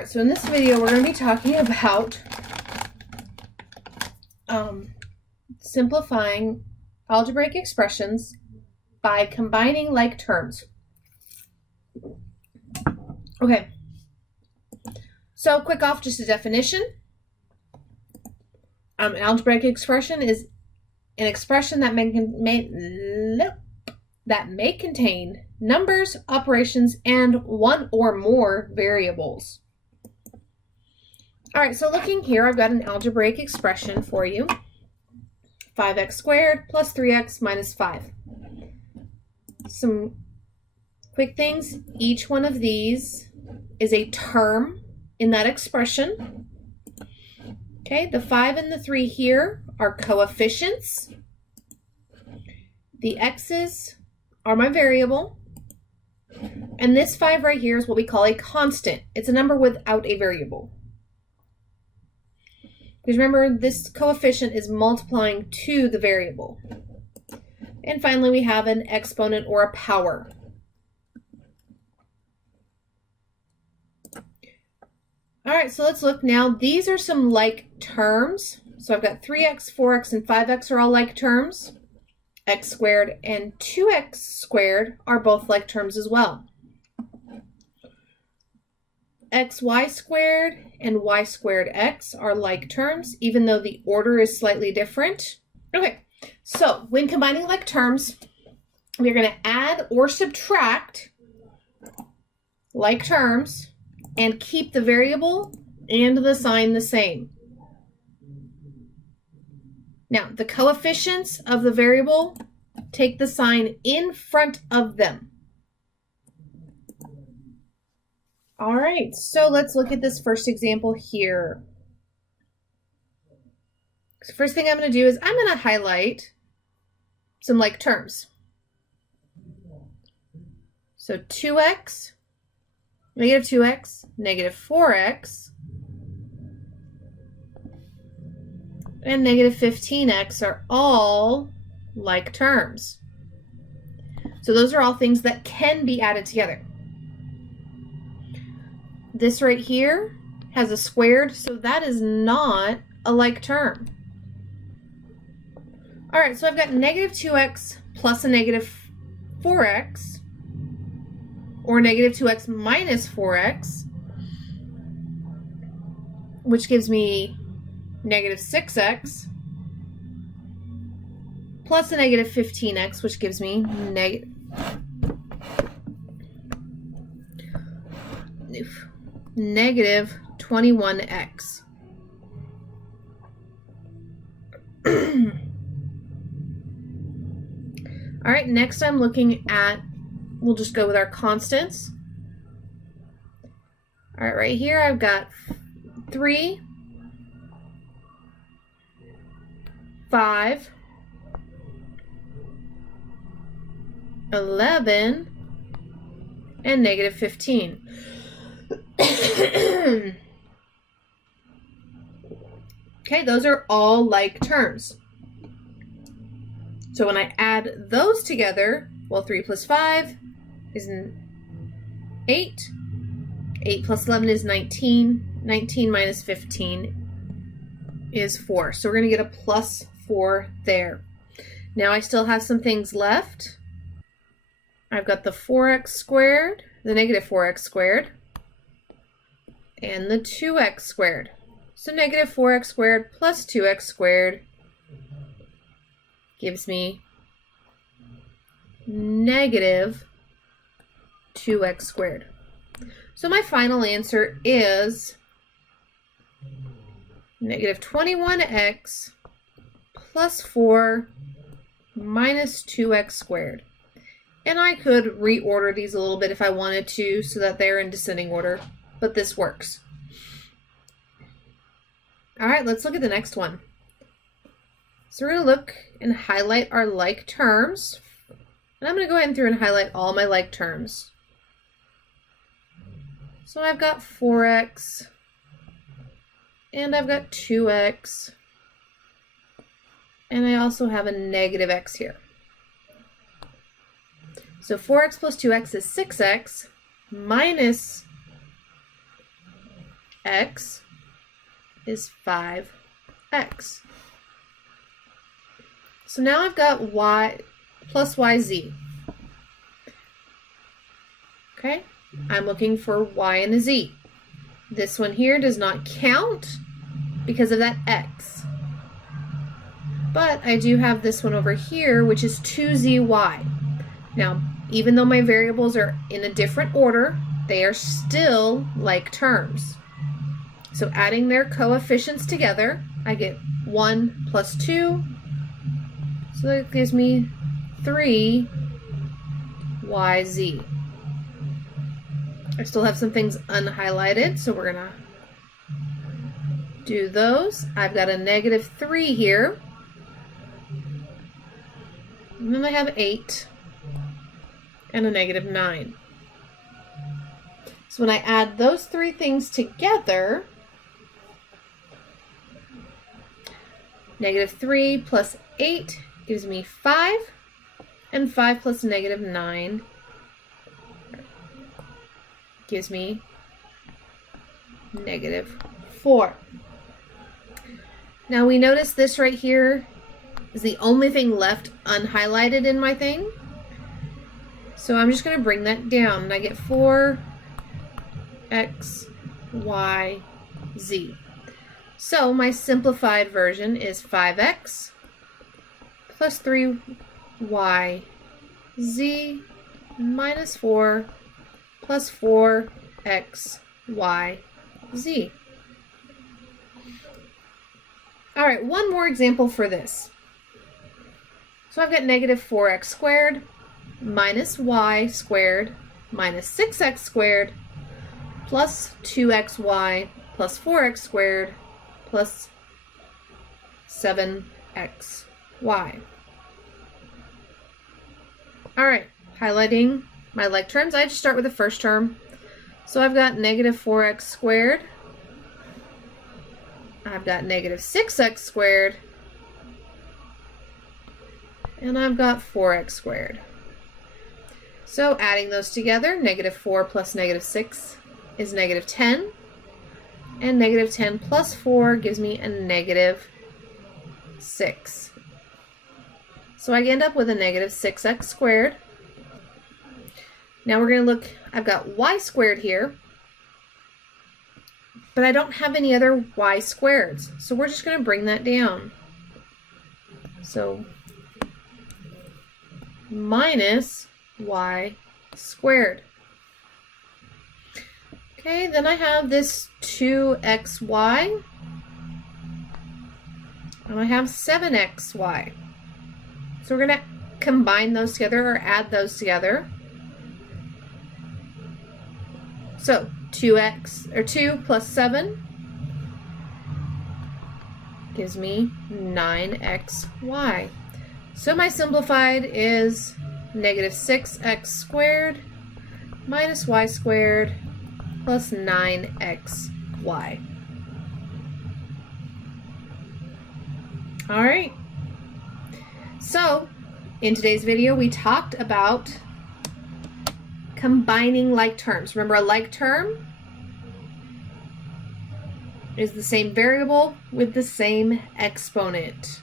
Alright, so in this video we're going to be talking about simplifying algebraic expressions by combining like terms. Okay, so quick off, just a definition. An algebraic expression is an expression that may contain numbers, operations, and one or more variables. All right, so looking here, I've got an algebraic expression for you. 5x squared plus 3x minus 5. Some quick things. Each one of these is a term in that expression. Okay, the 5 and the 3 here are coefficients. The x's are my variable. And this 5 right here is what we call a constant. It's a number without a variable. Because remember, this coefficient is multiplying to the variable. And finally, we have an exponent or a power. All right, so let's look now. These are some like terms. So I've got 3x, 4x, and 5x are all like terms. X squared and 2x squared are both like terms as well. XY squared and y squared x are like terms, even though the order is slightly different. Okay, so when combining like terms, we're going to add or subtract like terms and keep the variable and the sign the same. Now, the coefficients of the variable, take the sign in front of them. All right, so let's look at this first example here. So first thing I'm going to do is I'm going to highlight some like terms. So 2x, negative 2x, negative 4x, and negative 15x are all like terms. So those are all things that can be added together. This right here has a squared, so that is not a like term. All right, so I've got negative 2x plus a negative 4x, or negative 2x minus 4x, which gives me negative 6x, plus a negative 15x, which gives me negative 21x. All right, next I'm looking at, we'll just go with our constants. All right, right here I've got 3, 5, 11, and negative 15. Okay, those are all like terms. So when I add those together, well, 3 plus 5 is 8. 8 plus 11 is 19. 19 minus 15 is 4. So we're going to get a plus 4 there. Now I still have some things left. I've got the 4x squared, the negative 4x squared, and the 2x squared. So negative 4x squared plus 2x squared gives me negative 2x squared. So my final answer is negative 21x plus 4 minus 2x squared. And I could reorder these a little bit if I wanted to so that they're in descending order, but this works. All right, let's look at the next one. So we're going to look and highlight our like terms. And I'm going to go ahead and through and highlight all my like terms. So I've got 4x, and I've got 2x, and I also have a negative x here. So 4x plus 2x is 6x minus x is 5x. So now I've got y plus yz. Okay, I'm looking for y and a z. This one here does not count because of that x. But I do have this one over here, which is 2zy. Now, even though my variables are in a different order, they are still like terms. So adding their coefficients together, I get 1 plus 2. So that gives me 3yz. I still have some things unhighlighted, so we're gonna do those. I've got a -3 here. And then I have 8 and a -9. So when I add those three things together, -3 plus 8 gives me 5, and 5 plus -9 gives me -4. Now we notice this right here is the only thing left unhighlighted in my thing. So I'm just going to bring that down, and I get 4x, y, z. So my simplified version is 5x plus 3y, z minus 4 plus 4x, y, z. All right, one more example for this. So I've got -4x squared minus y squared minus 6x squared plus 2xy plus 4x squared plus 7xy. All right, highlighting my like terms, I just start with the first term. So I've got -4x squared. I've got -6x squared. And I've got 4x squared. So adding those together, -4 plus -6 is -10. And -10 plus 4 gives me a -6. So I end up with a -6x squared. Now we're going to look, I've got y squared here, but I don't have any other y squareds. So we're just going to bring that down. So minus y squared. Okay, then I have this 2xy, and I have 7xy. So we're going to combine those together or add those together. So 2 plus 7 gives me 9xy. So my simplified is -6x squared minus y squared plus 9xy. All right. So in today's video, we talked about combining like terms. Remember, a like term is the same variable with the same exponent.